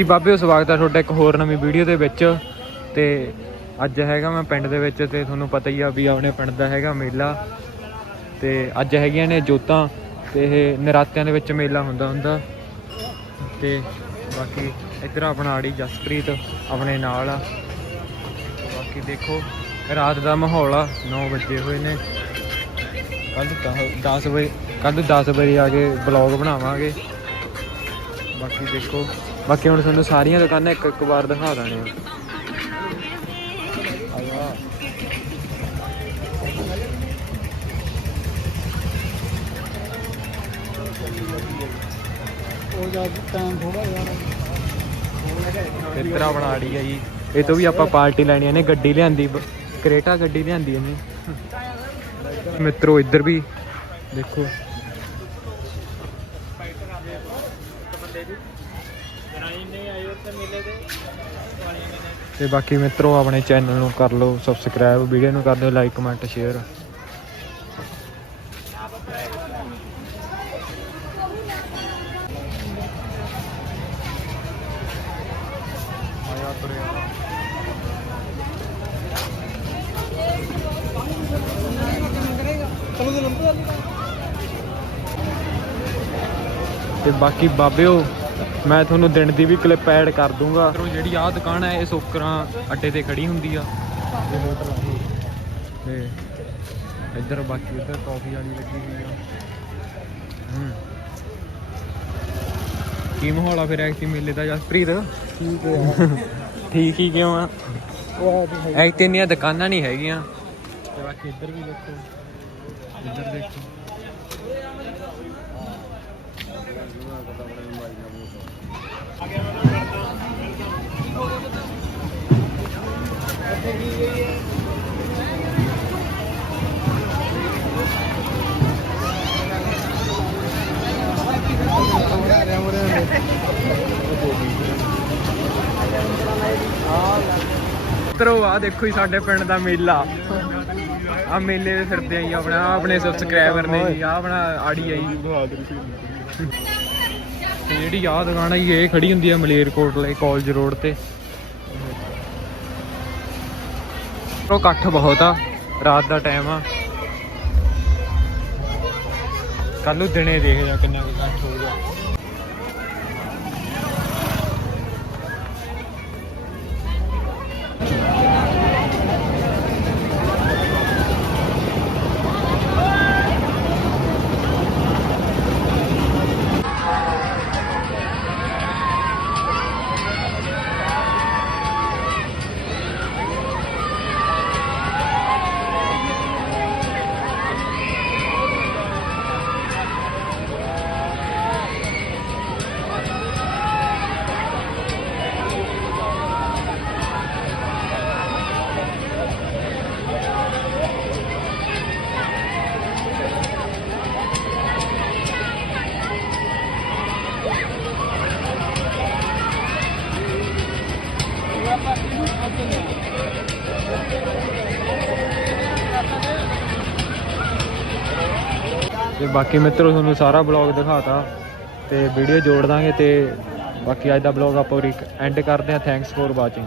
ਜੀ ਬਾਬਿਓ ਸਵਾਗਤ ਹੈ ਤੁਹਾਡਾ ਇੱਕ ਹੋਰ ਨਵੀਂ ਵੀਡੀਓ ਦੇ ਵਿੱਚ। ਤੇ ਅੱਜ ਹੈਗਾ ਮੈਂ ਪਿੰਡ ਦੇ ਵਿੱਚ ਤੇ ਤੁਹਾਨੂੰ ਪਤਾ ਹੀ ਆ ਵੀ ਆਪਣੇ ਪਿੰਡ ਦਾ ਹੈਗਾ ਮੇਲਾ। ਤੇ ਅੱਜ ਹੈਗੀਆਂ ਨੇ ਜੋਤਾਂ ਤੇ ਇਹ ਨਰਾਤਿਆਂ ਦੇ ਵਿੱਚ ਮੇਲਾ ਹੁੰਦਾ ਹੁੰਦਾ। ਤੇ ਬਾਕੀ ਇੱਧਰ ਆਪਣਾ ਆੜੀ ਜਸਪ੍ਰੀਤ ਆਪਣੇ ਨਾਲ ਆ। ਬਾਕੀ ਦੇਖੋ, ਰਾਤ ਦਾ ਮਾਹੌਲ ਆ 9 ਵਜੇ ਹੋਏ ਨੇ। ਕੱਲ 10 ਵਜੇ ਕੱਲ 10 ਵਜੇ ਆ ਕੇ ਬਲੌਗ ਬਣਾਵਾਂਗੇ। ਬਾਕੀ ਦੇਖੋ। ਬਾਕੀ ਹੁਣ ਤੁਹਾਨੂੰ ਸਾਰੀਆਂ ਦੁਕਾਨਾਂ ਇੱਕ ਇੱਕ ਵਾਰ ਦਿਖਾ ਦਾਣੇ ਆ। ਆਇਆ ਉਹ ਜਦ ਟਾਈਮ ਥੋੜਾ ਯਾਰ ਕਿਤਰਾ ਬਣਾ ਆ ਜੀ। ਇਹ ਤੋਂ ਵੀ ਆਪਾਂ ਪਾਰਟੀ ਲੈਣੀ ਆ ਨੇ ਗੱਡੀ ਲਿਆਂਦੀ ਕਰੇਟਾ ਗੱਡੀ ਲਿਆਂਦੀ ਇਹਨੇ। ਮਿੱਤਰੋ ਇੱਧਰ ਵੀ ਦੇਖੋ। ਤੇ ਬਾਕੀ ਮਿੱਤਰੋ, ਆਪਣੇ ਚੈਨਲ ਨੂੰ ਕਰ ਲਓ ਸਬਸਕ੍ਰਾਈਬ ਵੀਡੀਓ ਨੂੰ ਕਰ ਦਿਓ ਲਾਈਕ ਕਮੈਂਟ ਸ਼ੇਅਰ ਚਲੋ ਜਲੰਧਰ ਵਾਲੀ। ਤੇ ਬਾਕੀ ਬਾਬਿਓ ਮੈਂ ਤੁਹਾਨੂੰ ਦਿਨ ਦੀ ਵੀ ਕਲਿੱਪ ਐਡ ਕਰ ਦੂੰਗਾ। ਜਿਹੜੀ ਆਹ ਦੁਕਾਨ ਹੈ ਇਹ ਸੋਕਰਾਂ ਅੱਡੇ ਤੇ ਖੜੀ ਹੁੰਦੀ ਆ। ਤੇ ਇੱਧਰ ਬਾਕੀ ਇੱਧਰ ਕਾਫੀ ਵਾਲੀ ਲੱਗੀ ਹੋਈ ਆ। ਹੂੰ। ਕੀ ਮਾਹੌਲ ਆ ਫਿਰ ਐਕਟੀ ਮੇਲੇ ਦਾ ਜਸਪ੍ਰੀਤ? ਠੀਕ ਹੈ ਠੀਕ ਹੀ ਕਿਉਂ ਆ? ਐਕਟੀ ਇੰਨੀਆਂ ਦੁਕਾਨਾਂ ਨਹੀਂ ਹੈਗੀਆਂ। ਤੇ ਬਾਕੀ ਇੱਧਰ ਵੀ ਦੇਖੋ। ਇੱਧਰ ਦੇਖੋ। ਮਿੱਤਰੋ ਆ ਦੇਖੋ ਜੀ ਸਾਡੇ ਪਿੰਡ ਦਾ ਮੇਲਾ। ਆ ਮੇਲੇ ਦੇ ਫਿਰਦੇ ਆਈ ਆਪਣਾ, ਆਹ ਆਪਣੇ ਸਬਸਕ੍ਰਾਈਬਰ ਨੇ ਜੀ ਆ ਆਪਣਾ ਆੜੀ ਆਈ ਜਿਹੜੀ ਆ ਦੁਕਾਨ ਆ ਜੀ, ਇਹ ਖੜੀ ਹੁੰਦੀ ਆ ਮਲੇਰਕੋਟਲੇ ਕਾਲਜ ਰੋਡ ਤੇ। ਉਹ ਇਕੱਠ ਬਹੁਤ ਆ, ਰਾਤ ਦਾ ਟਾਈਮ ਆ। ਕੱਲ ਨੂੰ ਦਿਨੇ ਦੇਖ ਜਾ ਕਿੰਨਾ ਕੁ ਇਕੱਠ ਹੋਊਗਾ ਤੇ ਬਾਕੀ ਮਿੱਤਰੋ, ਤੁਹਾਨੂੰ ਸਾਰਾ ਬਲੌਗ ਦਿਖਾਤਾ ਤੇ ਵੀਡੀਓ ਜੋੜ ਦਾਂਗੇ ਤੇ ਬਾਕੀ ਅੱਜ ਦਾ ਬਲੌਗ ਆਪਾਂ ਐਂਡ ਕਰਦੇ ਹਾਂ। Thanks four watching